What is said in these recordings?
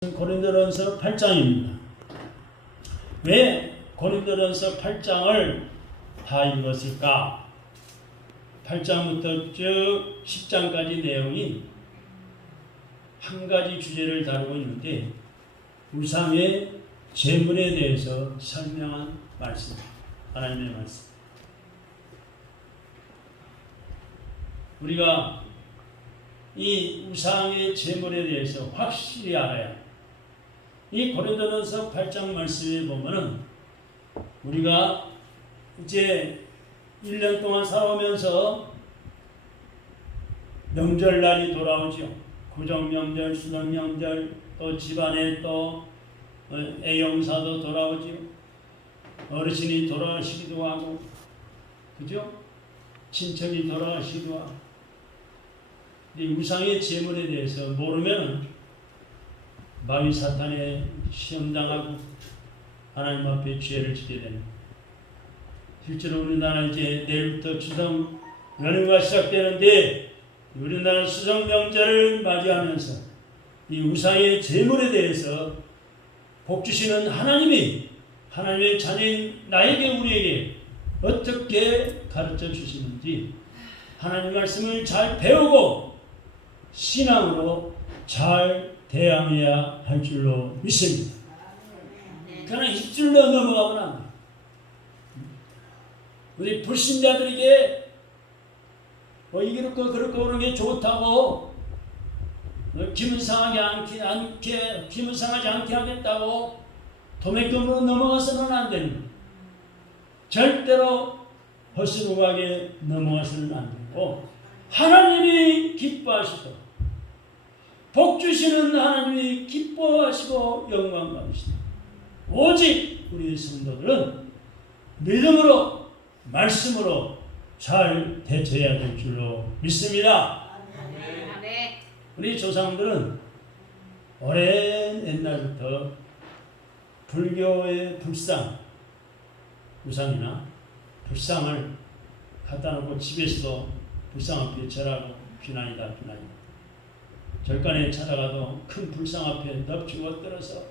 고린도전서 8장입니다. 왜 고린도전서 8장을 다 읽었을까? 8장부터 쭉 10장까지 내용이 한 가지 주제를 다루고 있는데 우상의 제물에 대해서 설명한 말씀, 하나님의 말씀. 우리가 이 우상의 제물에 대해서 확실히 알아야 이 고린도전서 8장 말씀에 보면은 우리가 이제 1년 동안 살아오면서 명절날이 돌아오죠. 구정명절, 수정명절, 또 집안에 또 애용사도 돌아오죠. 어르신이 돌아가시기도 하고, 그죠? 친척이 돌아가시기도 하고. 이 우상의 제물에 대해서 모르면 마귀 사탄에 시험당하고 하나님 앞에 죄를 지게 됩니다. 실제로 우리나라 이제 내일부터 추석 연휴가 시작되는데 우리나라 수정 명절을 맞이하면서 이 우상의 제물에 대해서 복 주시는 하나님이 하나님의 자녀인 나에게 우리에게 어떻게 가르쳐 주시는지 하나님 말씀을 잘 배우고 신앙으로 잘 대항해야 할 줄로 믿습니다. 그러나 입줄로 넘어가면 안 돼요. 우리 불신자들에게 이렇고 그렇고 그런 게 좋다고 기분 상하지 않게 하겠다고 도매금으로 넘어가서는 안 됩니다. 절대로 허술하게 넘어가서는 안 되고 하나님이 기뻐하시고 복 주시는 하나님이 기뻐하시고 영광 받으시다. 오직 우리 성도들은 믿음으로 말씀으로 잘 대처해야 될 줄로 믿습니다. 우리 조상들은 오랜 옛날부터 불교의 우상이나 불상을 갖다 놓고 집에서도 불상 앞에 절하고 비난이다. 절간에 찾아가도 큰 불상 앞에 넙죽 엎드려서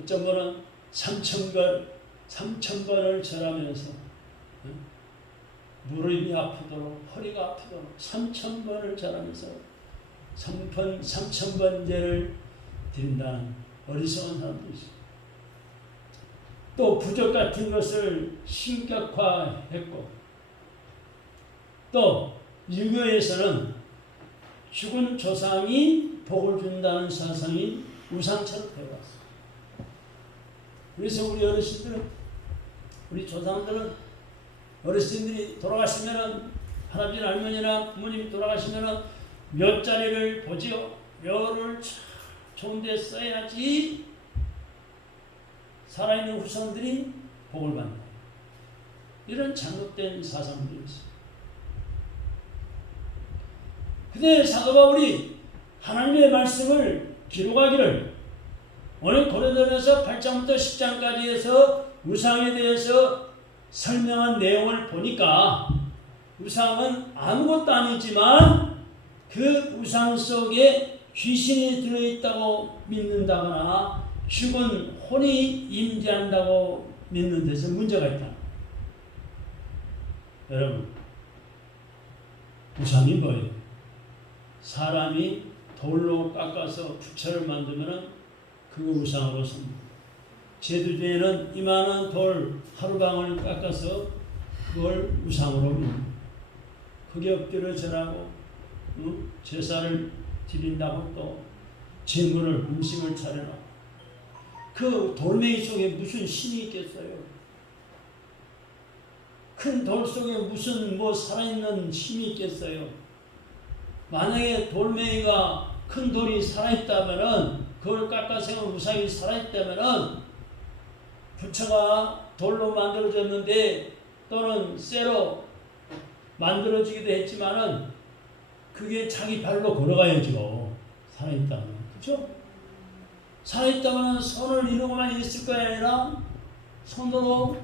어떤 분은 3,000번을 절하면서 무릎이 아프도록 허리가 아프도록 3,000번을 절하면서 3,000번제를 드린다는 어리석은 사람도 있어요. 또 부적 같은 것을 신격화했고 또 유교에서는 죽은 조상이 복을 준다는 사상이 우상처럼 되어왔어요. 그래서 우리 어르신들은, 우리 조상들은 어르신들이 돌아가시면은 할아버지 할머니나 부모님이 돌아가시면은 묘자리를 보지요. 묘를 좋은 데 써야지 살아있는 후손들이 복을 받는다. 이런 잘못된 사상들이 있어요. 근데 사도 바울이 하나님의 말씀을 기록하기를 오늘 고린도전서 8장부터 10장까지 해서 우상에 대해서 설명한 내용을 보니까 우상은 아무것도 아니지만 그 우상 속에 귀신이 들어있다고 믿는다거나 죽은 혼이 임재한다고 믿는 데서 문제가 있다. 여러분, 우상이 뭐예요? 사람이 돌로 깎아서 부처를 만들면 그거 우상으로 섭니다. 제주도에는 이만한 돌 하루방을 깎아서 그걸 우상으로 믿습니다. 그게 엎드려 절하고 제사를 드린다고 또 제물을 음식을 차려놓고 그 돌멩이 속에 무슨 신이 있겠어요? 큰 돌 속에 무슨 살아있는 신이 있겠어요? 만약에 돌멩이가 큰 돌이 살아있다면은 그걸 깎아서 우상이 살아있다면은 부처가 돌로 만들어졌는데 또는 쇠로 만들어지기도 했지만은 그게 자기 발로 걸어가야죠. 살아있다면. 그렇죠? 살아있다면 손을 이러고만 있을 거야 아니라 손으로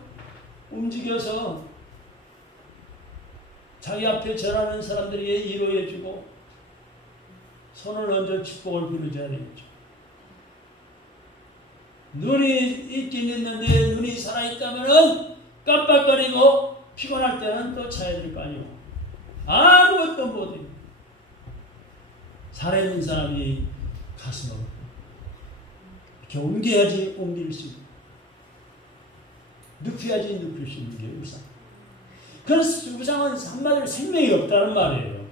움직여서 자기 앞에 절하는 사람들에게 위로해주고 손을 얹어 축복을 빌어줘야 되겠죠. 눈이 있긴 있는데 눈이 살아있다면은 깜빡거리고 피곤할 때는 또 자야 될 거 아니오. 아무것도 못해. 살아있는 사람이 가서 이렇게 옮겨야지 옮길 수 있고 눕혀야지 눕힐 수 있는 게 우상. 그래서 우상은 한마디로 생명이 없다는 말이에요.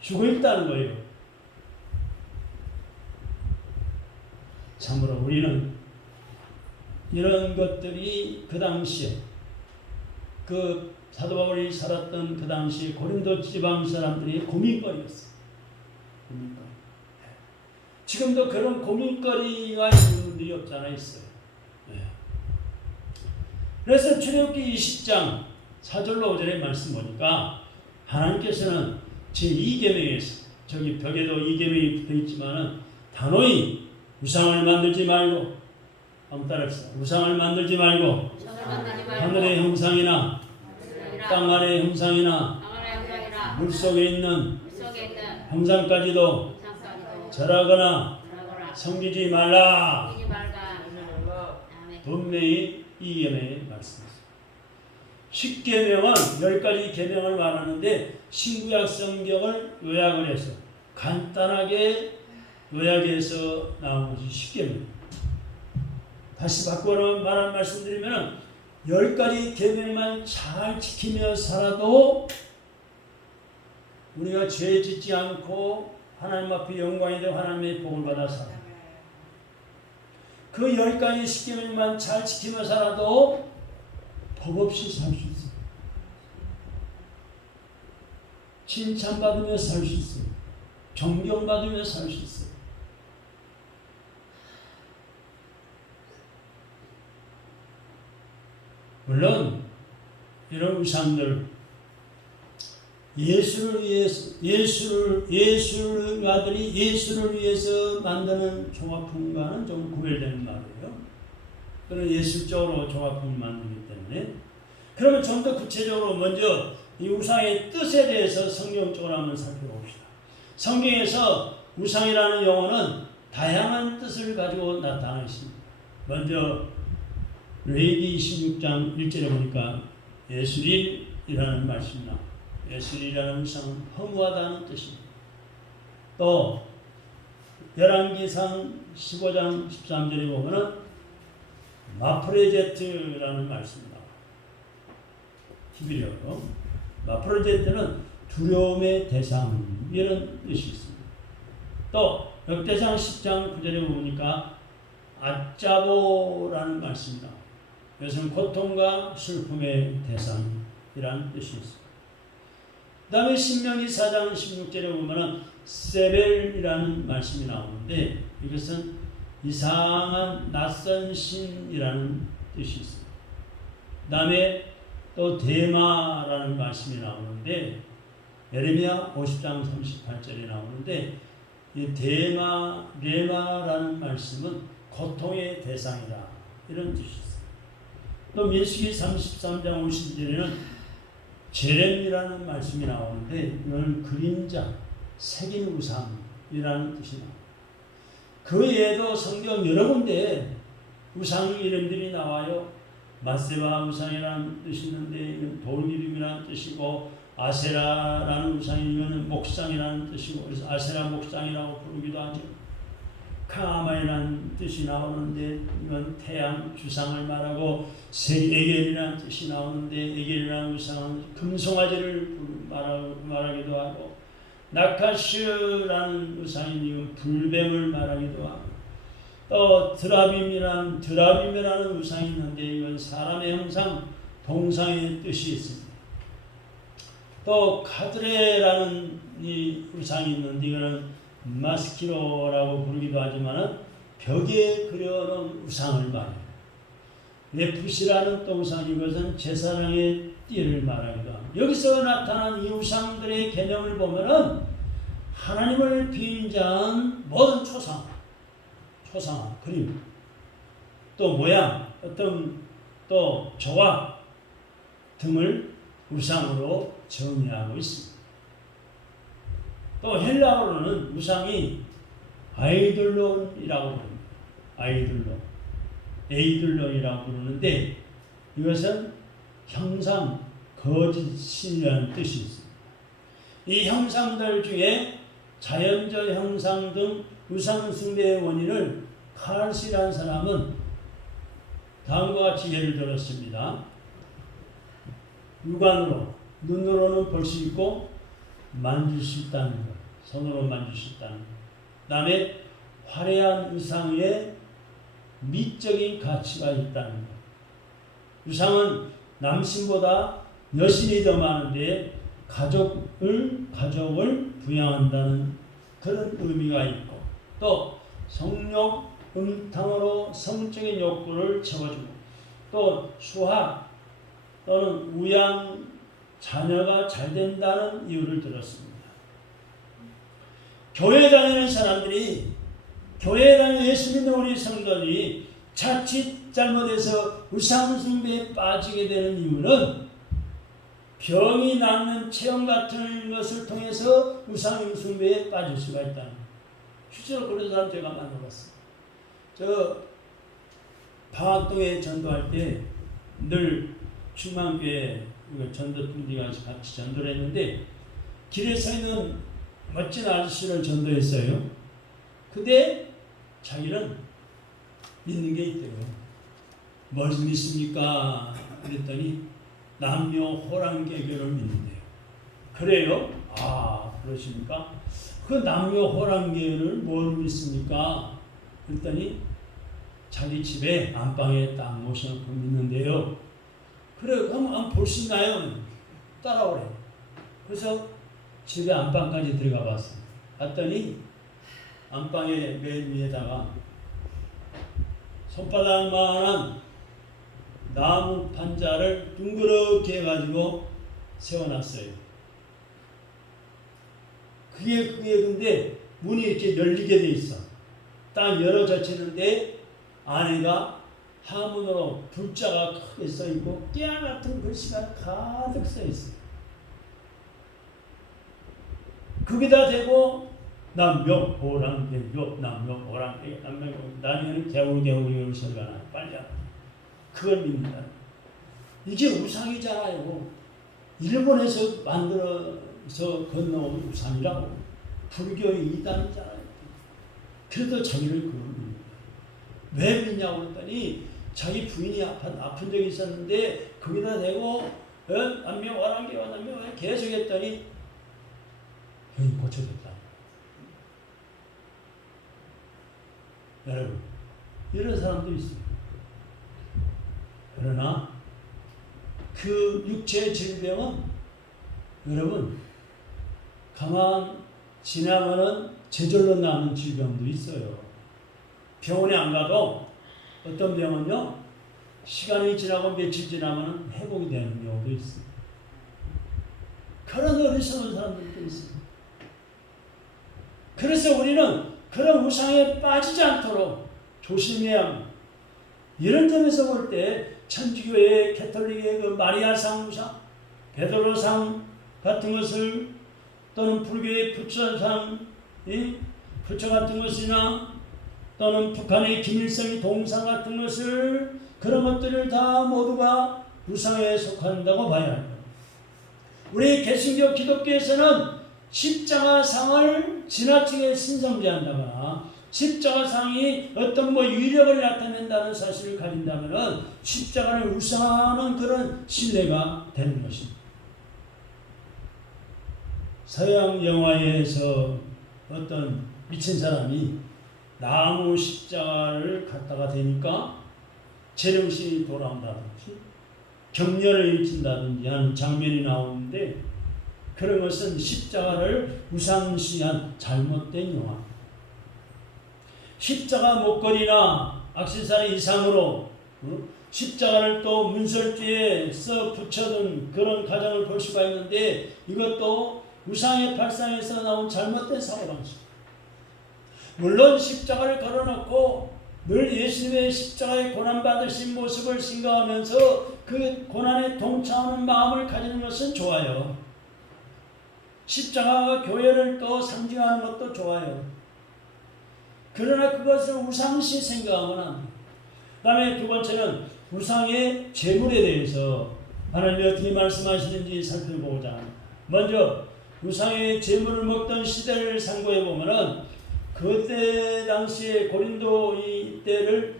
죽어있다는 거예요. 참으로 우리는 이런 것들이 그 당시에 그 사도 바울이 살았던 그 당시에 고린도 지방 사람들이 고민거리였어요. 고민거리. 지금도 그런 고민거리가 있는 분들이 없잖아 있어요. 네. 그래서 출애굽기 20장 4절로 5절의 말씀 보니까 하나님께서는 제2계명에서 저기 벽에도 2계명이 붙어있지만은 단호히 우상을 만들지 말고 한번 따라합시다. 우상을 만들지 말고 하늘의 형상이나 땅 아래의 형상이나 물속에 있는 형상까지도 절하거나 섬기지 말라. 분명히 이 계명의 말씀입니다. 10계명은 10가지 계명을 말하는데 신구약 성경을 요약을 해서 간단하게 요약해서 나온 것이 10계명. 다시 바꿔 말씀드리면 10가지 계명만 잘 지키며 살아도 우리가 죄 짓지 않고 하나님 앞에 영광이 되고 하나님의 복을 받아 살아. 그 10가지 10계명만 잘 지키며 살아도 법 없이 살 수 있어요. 칭찬받으며 살 수 있어요. 존경받으며 살 수 있어요. 물론 이런 우상들 예술가들이 예수를 위해서 만드는 종합품과는 좀 구별되는 말이에요. 그런 예술적으로 종합품을 만들기 때문에. 그러면 좀 더 구체적으로 먼저 이 우상의 뜻에 대해서 성경적으로 한번 살펴봅시다. 성경에서 우상이라는 용어는 다양한 뜻을 가지고 나타나 있습니다. 먼저 레위기 26장 1절에 보니까 예술이라는 말씀이 나옵니다. 예술이라는 우상은 허무하다는 뜻입니다. 또 열왕기상 15장 13절에 보면은 마프레제트라는 말씀이 나옵니다. 히브리어로 마프레제트는 두려움의 대상 이런 뜻이 있습니다. 또 역대상 10장 9절에 보니까 아짜보라는 말씀이 나옵니다. 이것은 고통과 슬픔의 대상이라는 뜻이 있습니다. 그 다음에 신명기 4장 16절에 보면 세벨이라는 말씀이 나오는데 이것은 이상한 낯선 신이라는 뜻이 있습니다. 그 다음에 또 데마라는 말씀이 나오는데 예레미야 50장 38절에 나오는데 이 레마라는 말씀은 고통의 대상이다 이런 뜻이 있습니다. 또 민수기 33장 50절에는 제렘이라는 말씀이 나오는데 이건 그림자, 색인 우상이라는 뜻이 나옵니다. 그 외에도 성경 여러 군데 우상 이름들이 나와요. 마세바 우상이라는 뜻이 있는데 이건 돌기름이라는 뜻이고 아세라라는 우상이 이거는 목상이라는 뜻이고 그래서 아세라 목상이라고 부르기도 하죠. 카마이라는 뜻이 나오는데 이건 태양 주상을 말하고 에겔이라는 뜻이 나오는데 에겔이라는 우상은 금송아지를 말하기도 하고 나카슈라는 우상이 이건 불뱀을 말하기도 하고 또 드라빔이라는 우상이 있는데 이건 사람의 형상 동상의 뜻이 있습니다. 또 카드레라는 이 우상이 있는데 이거는 마스키로라고 부르기도 하지만 벽에 그려놓은 우상을 말해요. 레푸시라는 또 우상 이것은 제사장의 띠를 말하기도 합니다. 여기서 나타난 이 우상들의 개념을 보면은 하나님을 빙자한 모든 초상, 그림, 또 모양, 어떤 또 조각 등을 우상으로 정의하고 있습니다. 또 헬라어로는 우상이 아이돌론이라고 합니다. 아이돌론. 에이들론이라고 부르는데 이것은 형상, 거짓 신이라는 뜻이 있습니다. 이 형상들 중에 자연적 형상 등 우상 숭배의 원인을 칼시라는 사람은 다음과 같이 예를 들었습니다. 육안으로, 눈으로는 볼 수 있고 만질 수 있다는 것, 손으로 만질 수 있다는 것. 그다음에 화려한 우상에 미적인 가치가 있다는 것. 우상은 남신보다 여신이 더 많은데 가족을 부양한다는 그런 의미가 있고, 또 성욕, 음탕으로 성적인 욕구를 채워주고, 또 수학 또는 우양, 자녀가 잘 된다는 이유를 들었습니다. 교회 다니는 사람들이, 교회 다니는 예수 믿는 우리 성도들이 자칫 잘못해서 우상 숭배에 빠지게 되는 이유는 병이 낫는 체험 같은 것을 통해서 우상 숭배에 빠질 수가 있다는 거예요. 실제로 그런 사람 제가 만나봤어요. 저 방학동에 전도할 때 늘 충만교회 전도팀들이 같이 전도를 했는데 길에 서 있는 멋진 아저씨를 전도했어요. 근데 자기는 믿는 게 있대요. 뭘 믿습니까? 그랬더니 남녀 호랑개교를 믿는데요. 그래요? 아, 그러십니까? 그 남녀 호랑개를 뭘 믿습니까? 그랬더니 자기 집에 안방에 딱 모셔놓고 믿는데요. 그래, 그럼 한번 볼 수 있나요? 따라오래. 그래서 집에 안방까지 들어가 봤어요. 봤더니 안방의 맨 위에다가 손바닥만한 나무 판자를 둥그렇게 해가지고 세워놨어요. 그게 근데 문이 이렇게 열리게 돼 있어. 딱 열어젖히는데 안에가 한문으로 불자가 크게 써 있고 깨알 같은 글씨가 가득 써 있어요. 거기다 대고 남녀 호랑개교, 남녀 호랑개, 남녀 나중에는 개울개울 소리가 나요. 빨리 안. 그걸 믿는다. 이게 우상이잖아요. 일본에서 만들어서 건너온 우상이라고. 불교의 이단이잖아요. 그래도 자기를 그걸 믿는다. 왜 믿냐고 했더니 자기 부인이 아픈 적이 있었는데 거기다 대고 남녀 호랑개와 남녀 호랑개 계속 했더니 병이 고쳐졌다. 여러분, 이런 사람도 있어요. 그러나 그 육체의 질병은 여러분 가만 지나면은 저절로 나는 질병도 있어요. 병원에 안 가도 어떤 병은요 시간이 지나고 며칠 지나면 회복이 되는 경우도 있어요. 그런 어리석은 사람들도 있어요. 그래서 우리는 그런 우상에 빠지지 않도록 조심해야 합니다. 이런 점에서 볼 때 천주교의 캐톨릭의 그 마리아상 우상, 베드로상 같은 것을 또는 불교의 부처상, 부처 같은 것이나 또는 북한의 김일성의 동상 같은 것을 그런 것들을 다 모두가 우상에 속한다고 봐야 합니다. 우리 개신교 기독교에서는 십자가상을 지나치게 신성시한다거나 십자가상이 어떤 위력을 나타낸다는 사실을 가진다면 십자가를 우상하는 그런 신뢰가 되는 것입니다. 서양 영화에서 어떤 미친 사람이 나무 십자가를 갖다가 대니까 제정신이 돌아온다든지 격려를 일으킨다든지 하는 장면이 나오는데 그런 것은 십자가를 우상시한 잘못된 영화. 십자가 목걸이나 액세서리 이상으로 십자가를 또 문설주에 써 붙여둔 그런 가정을 볼 수가 있는데 이것도 우상의 발상에서 나온 잘못된 사고방식. 물론 십자가를 걸어놓고 늘 예수님의 십자가의 고난받으신 모습을 생각하면서 그 고난에 동참하는 마음을 가지는 것은 좋아요. 십자가와 교회를 또 상징하는 것도 좋아요. 그러나 그것을 우상시 생각하면 안 돼요. 다음에 두 번째는 우상의 제물에 대해서 하나님이 어떻게 말씀하시는지 살펴보고자 합니다. 먼저 우상의 제물을 먹던 시대를 상고해 보면은 그때 당시에 고린도 이때를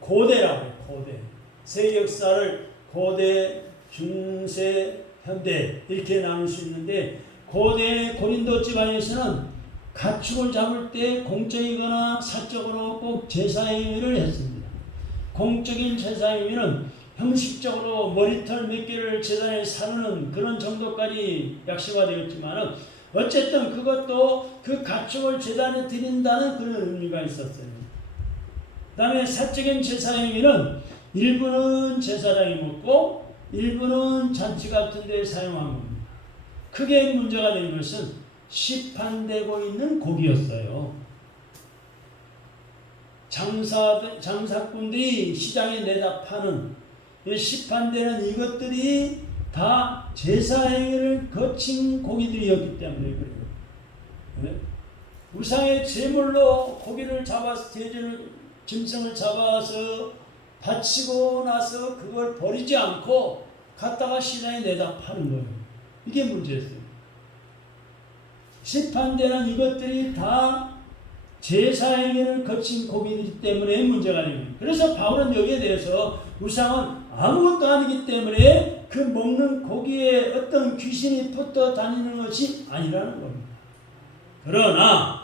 고대라고 해요. 고대. 세계 역사를 고대, 중세, 현대 이렇게 나눌 수 있는데 고대 고린도 지방에서는 가축을 잡을 때 공적이거나 사적으로 꼭 제사행위를 했습니다. 공적인 제사행위는 형식적으로 머리털 몇 개를 제단에 사르는 그런 정도까지 약식화되었지만 어쨌든 그것도 그 가축을 제단에 드린다는 그런 의미가 있었어요. 그 다음에 사적인 제사행위는 일부는 제사장이 먹고 일부는 잔치 같은 데 사용한 겁니다. 크게 문제가 되는 것은 시판되고 있는 고기였어요. 장사꾼들이 시장에 내다 파는 시판되는 이것들이 다 제사행위를 거친 고기들이었기 때문에 그래요. 네? 우상의 제물로 고기를 잡아서 짐승을 잡아서 바치고 나서 그걸 버리지 않고 갖다가 시장에 내다 파는 거예요. 이게 문제였어요. 시판되는 이것들이 다 제사행위를 거친 고기이기 때문에 문제가 됩니다. 그래서 바울은 여기에 대해서 우상은 아무것도 아니기 때문에 그 먹는 고기에 어떤 귀신이 붙어 다니는 것이 아니라는 겁니다. 그러나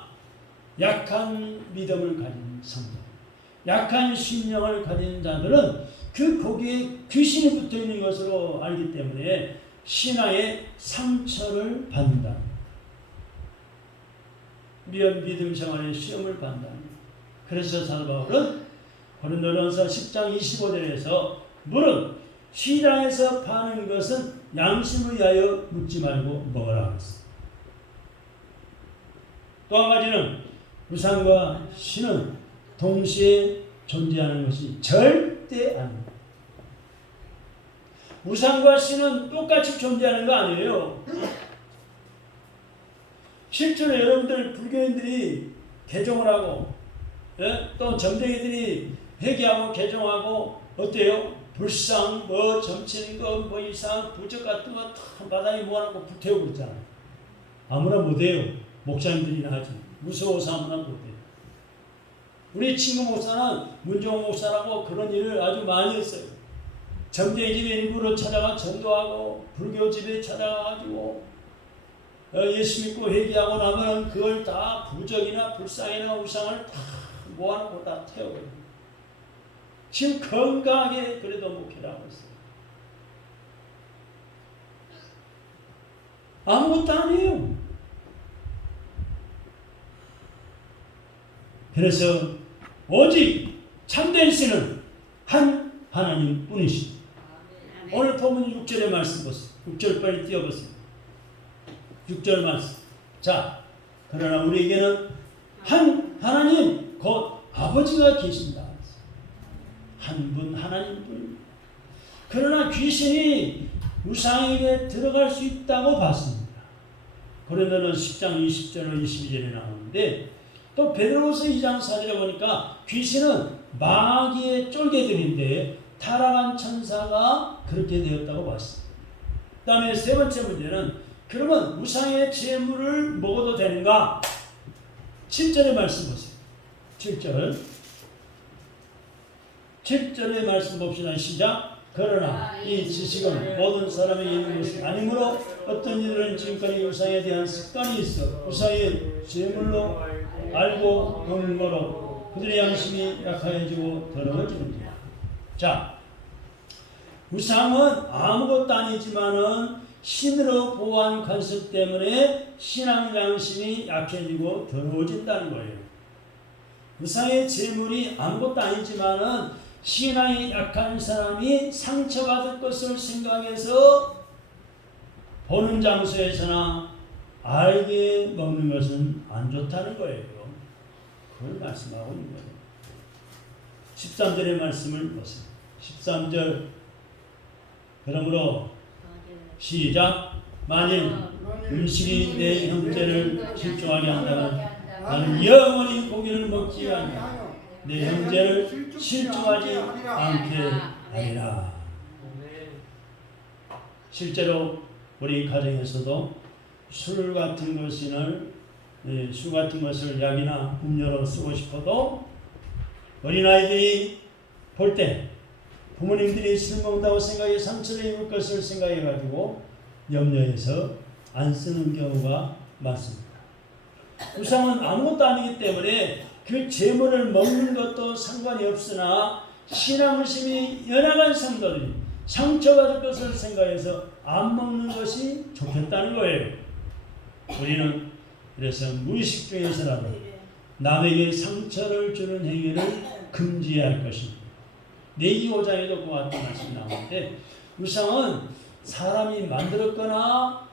약한 믿음을 가진 성도, 약한 신령을 가진 자들은 그 고기에 귀신이 붙어 있는 것으로 알기 때문에 신앙의 상처를 받는다. 믿음 생활의 시험을 받는다. 그래서 사도 바울은 고린도전서 10장 25절에서 물은 시장에서 파는 것은 양심을 위하여 묻지 말고 먹으라 했습니다. 또 한 가지는 우상과 신은 동시에 존재하는 것이 절대 아닙니다. 우상과 신은 똑같이 존재하는 거 아니에요. 실제로 여러분들 불교인들이 개종을 하고 또 점쟁이들이 회개하고 개종하고 어때요? 불상, 점치는 거, 이상 부적 같은 거 다 바닥에 모아놓고 불태우고 있잖아요. 아무나 못해요. 목사님들이나 하지. 무서워서 아무나 못해요. 우리 친구 목사는 문종 목사라고 그런 일을 아주 많이 했어요. 점쟁이 집에 일부러 찾아가 전도하고 불교 집에 찾아가가지고 예수 믿고 회개하고 나면 그걸 다 부적이나 불상이나 우상을 다 모아놓고 다 태워요. 지금 건강하게 그래도 목회를 하고 있어요. 아무것도 아니에요. 그래서 오직 참된 신은 한 하나님 뿐이십니다. 오늘 본문 6절의 말씀 보세요. 6절 빨리 띄워보세요. 6절 말씀. 자, 그러나 우리에게는 한 하나님 곧 아버지가 계신다. 한 분 하나님뿐입니다. 그러나 귀신이 우상에게 들어갈 수 있다고 봤습니다. 고린도는 10장 20절로 22절에 나오는데 또 베드로서 2장 4절에 보니까 귀신은 마귀의 쫄개들인데 타락한 천사가 그렇게 되었다고 봤습니다. 그 다음에 세 번째 문제는 그러면 우상의 제물을 먹어도 되는가? 7절의 말씀 보세요. 7절의 말씀 봅시다. 시작. 그러나 이 지식은 모든 사람에게 있는 것이 아니므로 어떤 이들은 지금까지 우상에 대한 습관이 있어 우상의 제물로 알고 먹므로 그들의 양심이 약해지고 더러워지는다. 자, 우상은 아무것도 아니지만은 신으로 보호한 관습 때문에 신앙 양심이 약해지고 더러워진다는 거예요. 우상의 제물이 아무것도 아니지만은 신앙이 약한 사람이 상처받을 것을 생각해서 보는 장소에서나 알게 먹는 것은 안 좋다는 거예요. 그걸 말씀하고 있는 거예요. 13절의 말씀을 보세요. 13절. 그러므로 시작. 만일 음식이 내 형제를 실종하게 한다면 나는 영원히 고기를 먹지 않냐. 내 형제를 실족하지 않게 하리라. 실제로 우리 가정에서도 술 같은 것을 약이나 음료로 쓰고 싶어도 어린아이들이 볼 때 부모님들이 술 먹는다고 생각해 상처를 입을 것을 생각해가지고 염려해서 안 쓰는 경우가 많습니다. 우상은 아무것도 아니기 때문에 그 재물을 먹는 것도 상관이 없으나 신앙의심이 연약한 성도들이 상처받을 것을 생각해서 안 먹는 것이 좋겠다는 거예요. 우리는 그래서 무의식 중에서라도 남에게 상처를 주는 행위를 금지해야 할 것입니다. 내기 5장에도 그와 같은 말씀이 나오는데 우상은 사람이 만들었거나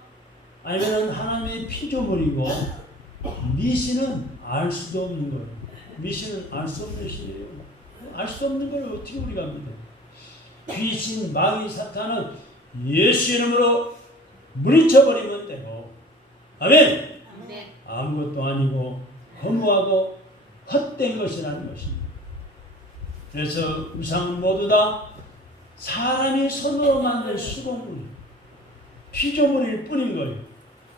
아니면 하나님의 피조물이고 미신은 알 수도 없는 거예요. 미신은 알 수 없는 신이에요. 알 수 없는 걸 어떻게 우리가 믿어요? 귀신, 마귀, 사탄은 예수 이름으로 물리쳐버리면 되고 아멘! 아무것도 아니고 허무하고 헛된 것이라는 것입니다. 그래서 우상은 모두 다 사람이 손으로 만든 수공물, 피조물일 뿐인 거예요.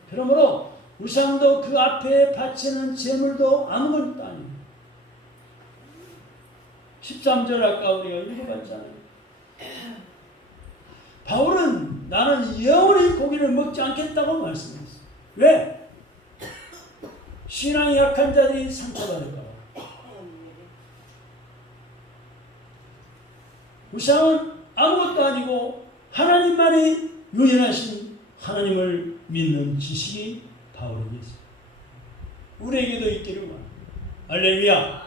그러므로 우상도 그 앞에 바치는 제물도 아무것도 아니에요. 13절 아까 우리가 읽어봤잖아요. 바울은 나는 영원히 고기를 먹지 않겠다고 말씀했어요. 왜? 신앙이 약한 자들이 상처받을까 봐. 우상은 아무것도 아니고 하나님만이 유일하신 하나님을 믿는 지식이 바울에게 있어요. 우리에게도 있기를 바랍니다. 할렐루야.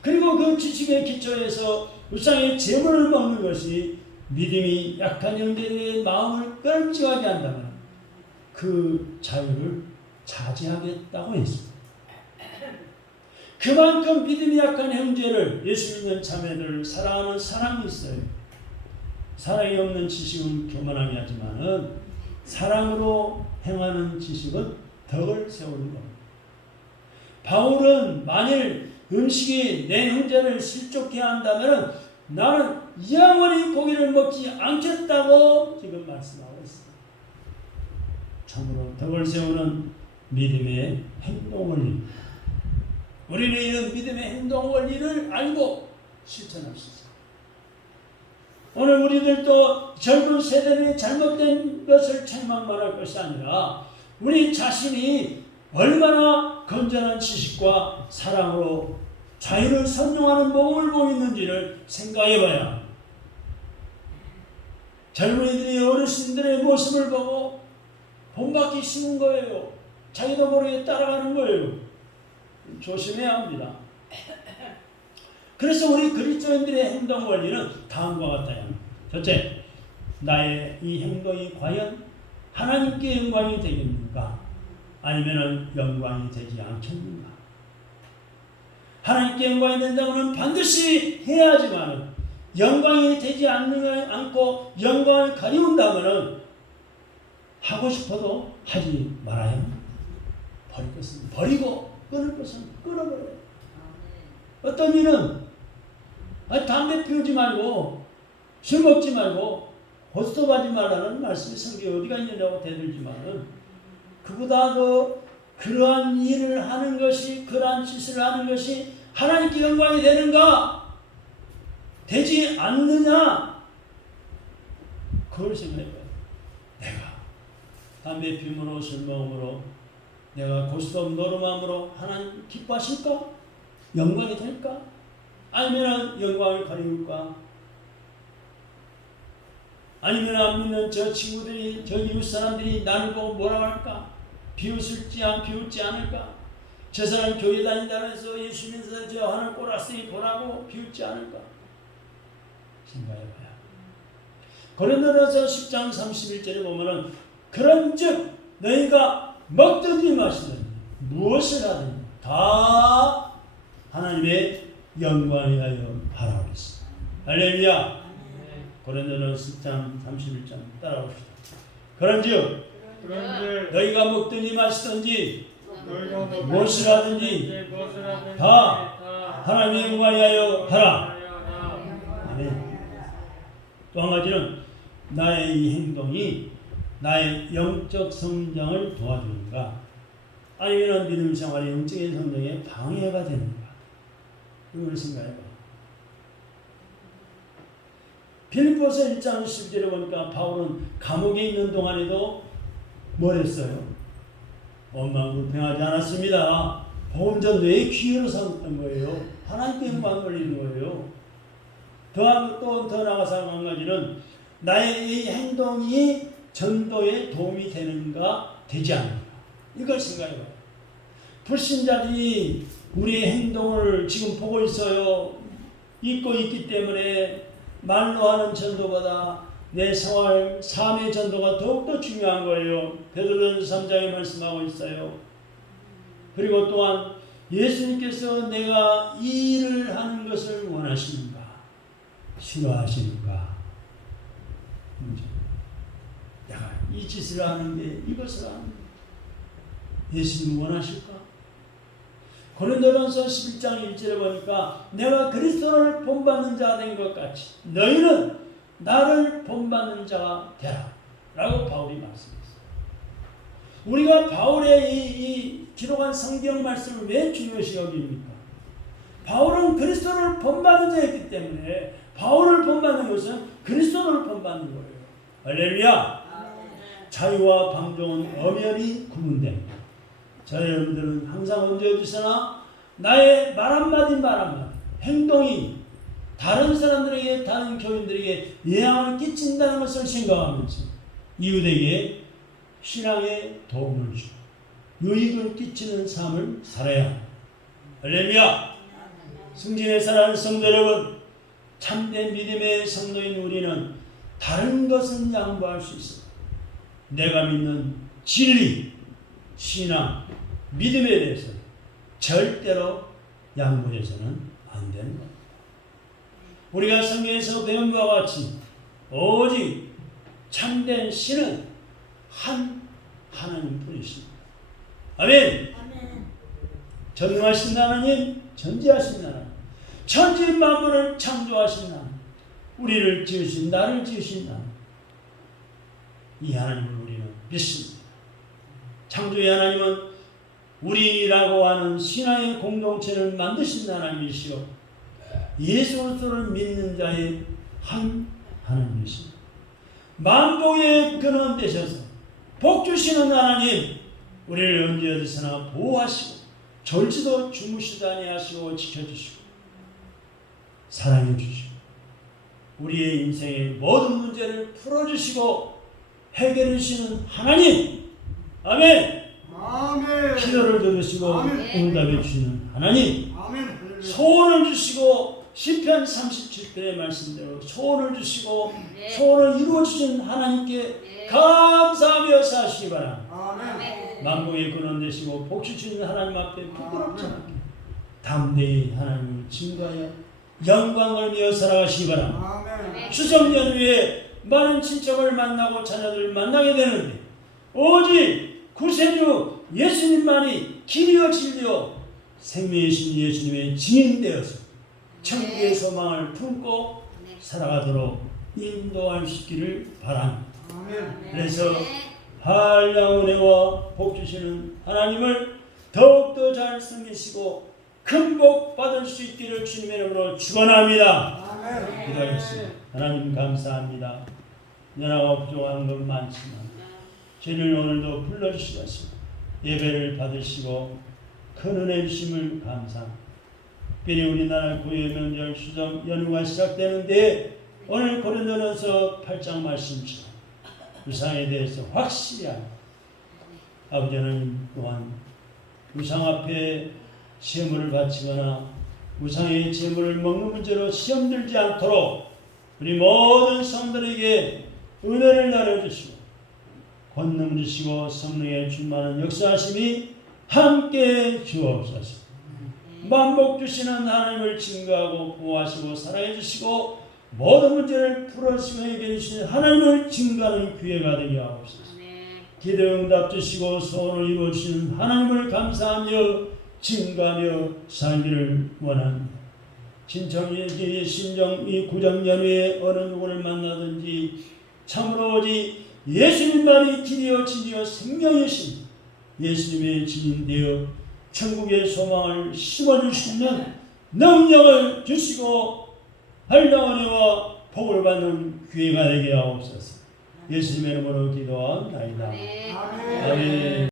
그리고 그 지식의 기초에서 우상의 재물을 먹는 것이 믿음이 약한 형제들의 마음을 끔찍하게 한다면 그 자유를 차지하겠다고 했습니다. 그만큼 믿음이 약한 형제를 예수 믿는 자매들을 사랑하는 사랑이 있어요. 사랑이 없는 지식은 교만하게 하지만은 사랑으로 행하는 지식은 덕을 세우는 겁니다. 바울은 만일 음식이 내 형제를 실족해 한다면 나는 영원히 고기를 먹지 않겠다고 지금 말씀하고 있습니다. 참으로 덕을 세우는 믿음의 행동 원리. 우리는 이런 믿음의 행동 원리를 알고 실천합시다. 오늘 우리들도 젊은 세대의 잘못된 것을 책망만 할 것이 아니라 우리 자신이 얼마나 건전한 지식과 사랑으로 자유를 선용하는 몸을 보고 있는지를 생각해 봐야 합니다. 젊은이들이 어르신들의 모습을 보고 본받기 쉬운 거예요. 자기도 모르게 따라가는 거예요. 조심해야 합니다. 그래서 우리 그리스도인들의 행동 원리는 다음과 같아요. 첫째, 나의 이 행동이 과연 하나님께 영광이 되겠는가? 아니면 영광이 되지 않겠는가? 하나님께 영광이 된다면 반드시 해야 하지만 영광이 되지 않고 영광을 가리운다면 하고 싶어도 하지 말아야 합니다. 버릴 것은 버리고 끊을 것은 끊어버려요. 어떤 이는 담배 피우지 말고 술 먹지 말고 고스톱하지 말라는 말씀이 성경에 어디가 있느냐고 대들지만은 그보다 더 그러한 일을 하는 것이 그러한 짓을 하는 것이 하나님께 영광이 되는가? 되지 않느냐? 그걸 생각해봐요. 내가 담배 피움으로 술 먹음으로 내가 고스톱 노름함으로 하나님 기뻐하실까? 영광이 될까? 아니면 영광을 가리울까? 아니면 안 믿는 저 친구들이 저 이웃 사람들이 나를 보고 뭐라고 할까? 비웃을지 비웃지 않을까? 저 사람 교회 다닌다고 해서 예수 믿어서 저 하늘 꼬랐으니 보라고 비웃지 않을까? 생각해봐요. 고린도전서 10장 31절에 보면은 그런즉 너희가 먹든지 마시든지 무엇을 하든지 다 하나님의 영광에 하여 하라고 했습니다. 할렐루야. 고린도전서 10장 31절 따라옵시다. 그런즉 너희가 먹든지 마시든지 무엇을 하든지 다 하나님의 영광을 위하여 하라. 아멘. 또 한 가지는 나의 이 행동이 나의 영적 성장을 도와주는가, 아니면 믿음 생활의 영적인 성장에 방해가 되는가, 이걸 생각해봐. 빌립보서 1장 10절에 보니까 바울은 감옥에 있는 동안에도 뭘 했어요? 원망불평하지 않았습니다. 복음전 뇌의 기회로 삼았던 거예요. 하나님께 영광 돌리는 거예요. 더 나아가서 한 가지는 나의 이 행동이 전도에 도움이 되는가 되지 않는가, 이걸 생각해봐요. 불신자들이 우리의 행동을 지금 보고 있어요. 잊고 있기 때문에 말로 하는 전도보다 내 생활, 삶의 전도가 더욱더 중요한 거예요. 베드로전서 3장에 말씀하고 있어요. 그리고 또한 예수님께서 내가 이 일을 하는 것을 원하시는가, 싫어하시는가? 내가 이 짓을 하는데 이것을 하는데 예수님 원하실까? 고린도전서 11장 1절에 보니까 내가 그리스도를 본받는 자가 된 것 같이 너희는 나를 본받는 자가 되라 라고 바울이 말씀했어요. 우리가 바울의 이 기록한 성경 말씀을 왜 중요시 여깁니까? 바울은 그리스도를 본받는 자였기 때문에 바울을 본받는 것은 그리스도를 본받는 거예요. 할렐루야. 자유와 방종은 엄연히 구분됩니다. 저 여러분들은 항상 언제 어디서나 나의 말 한마디 행동이 다른 사람들에게, 다른 교인들에게 영향을 끼친다는 것을 생각하면서 이웃에게 신앙에 도움을 주고 유익을 끼치는 삶을 살아야 합니다. 할렐루야. 승진에 살아가는 성도 여러분, 참된 믿음의 성도인 우리는 다른 것은 양보할 수 있습니다. 내가 믿는 진리, 신앙, 믿음에 대해서 절대로 양보해서는 안 되는 겁니다. 우리가 성경에서 배운 바와 같이 오직 참된 신은 한 하나님 뿐이십니다. 아멘. 전능하신 하나님, 전지하신 하나님, 천지 만물을 창조하신 하나님, 우리를 지으신, 나를 지으신 하나님, 이 하나님을 우리는 믿습니다. 창조의 하나님은 우리라고 하는 신앙의 공동체를 만드신 하나님이시오, 예수 그리스도를 믿는 자의 한 하나님이십니다. 만복의 근원 되셔서 복 주시는 하나님, 우리를 언제 어디서나 보호하시고 졸지도 주무시도 아니하시고 지켜주시고 사랑해 주시고 우리의 인생의 모든 문제를 풀어주시고 해결해 주시는 하나님, 아멘. 아멘. 기도를 들으시고 응답해 주시는 하나님, 아멘. 소원을 주시고 시편 37편의 말씀대로 소원을 주시고 소원을 이루어 주신 하나님께 감사하며 사시기 바랍니다. 아멘. 만국의 근원 되시고 복주 주시는 하나님 앞에 부끄럽지 않게 담대히 하나님을 증거하여 영광을 위하여 살아가시기 바랍니다. 아멘. 추석 연휴에 많은 친척을 만나고 자녀들을 만나게 되는데 오직 구세주 예수님만이 길이요 진리요 생명이신 예수님의 증인되어서 천국의 소망을 품고 살아가도록 인도하시기를 바랍니다. 아멘. 그래서 한량 은혜와 복 주시는 하나님을 더욱더 잘 섬기시고 큰 복 받을 수 있기를 주님의 이름으로 축원합니다. 아멘. 기도하겠습니다. 하나님 감사합니다. 연하가 부족한 건 많지만 저희를 오늘도 불러주시고 예배를 받으시고 큰 은혜 주심을 감사합니다. 특별히 우리나라 고유 명절 추석 연휴가 시작되는데 오늘 고린도전서 8장 말씀처럼 우상에 대해서 확실히 알고 아버지 하나님 또한 우상 앞에 시험을 바치거나 우상의 제물을 먹는 문제로 시험 들지 않도록 우리 모든 성도들에게 은혜를 나눠주시고 권능 주시고 성령의 충만한 역사하심이 함께 주옵소서. 만복 주시는 하나님을 증거하고 보호하시고 사랑해 주시고 모든 문제를 풀어주시고 해결해 주시는 하나님을 증거하는 기회가 되게 하옵소서. 기도 응답 주시고 소원을 이루어 주시는 하나님을 감사하며 증가하며 살기를 원합니다. 신청이 신정 이 구정 연휴에 어느 누구를 만나든지 참으로 오직 예수님만이 길이요 진리요 생명이신 예수님의 증인되어 천국의 소망을 심어주시는 능력을 주시고 할례와 은혜와 복을 받는 기회가 되게 하옵소서. 예수님의 이름으로 기도하옵나이다. 아멘. 아멘.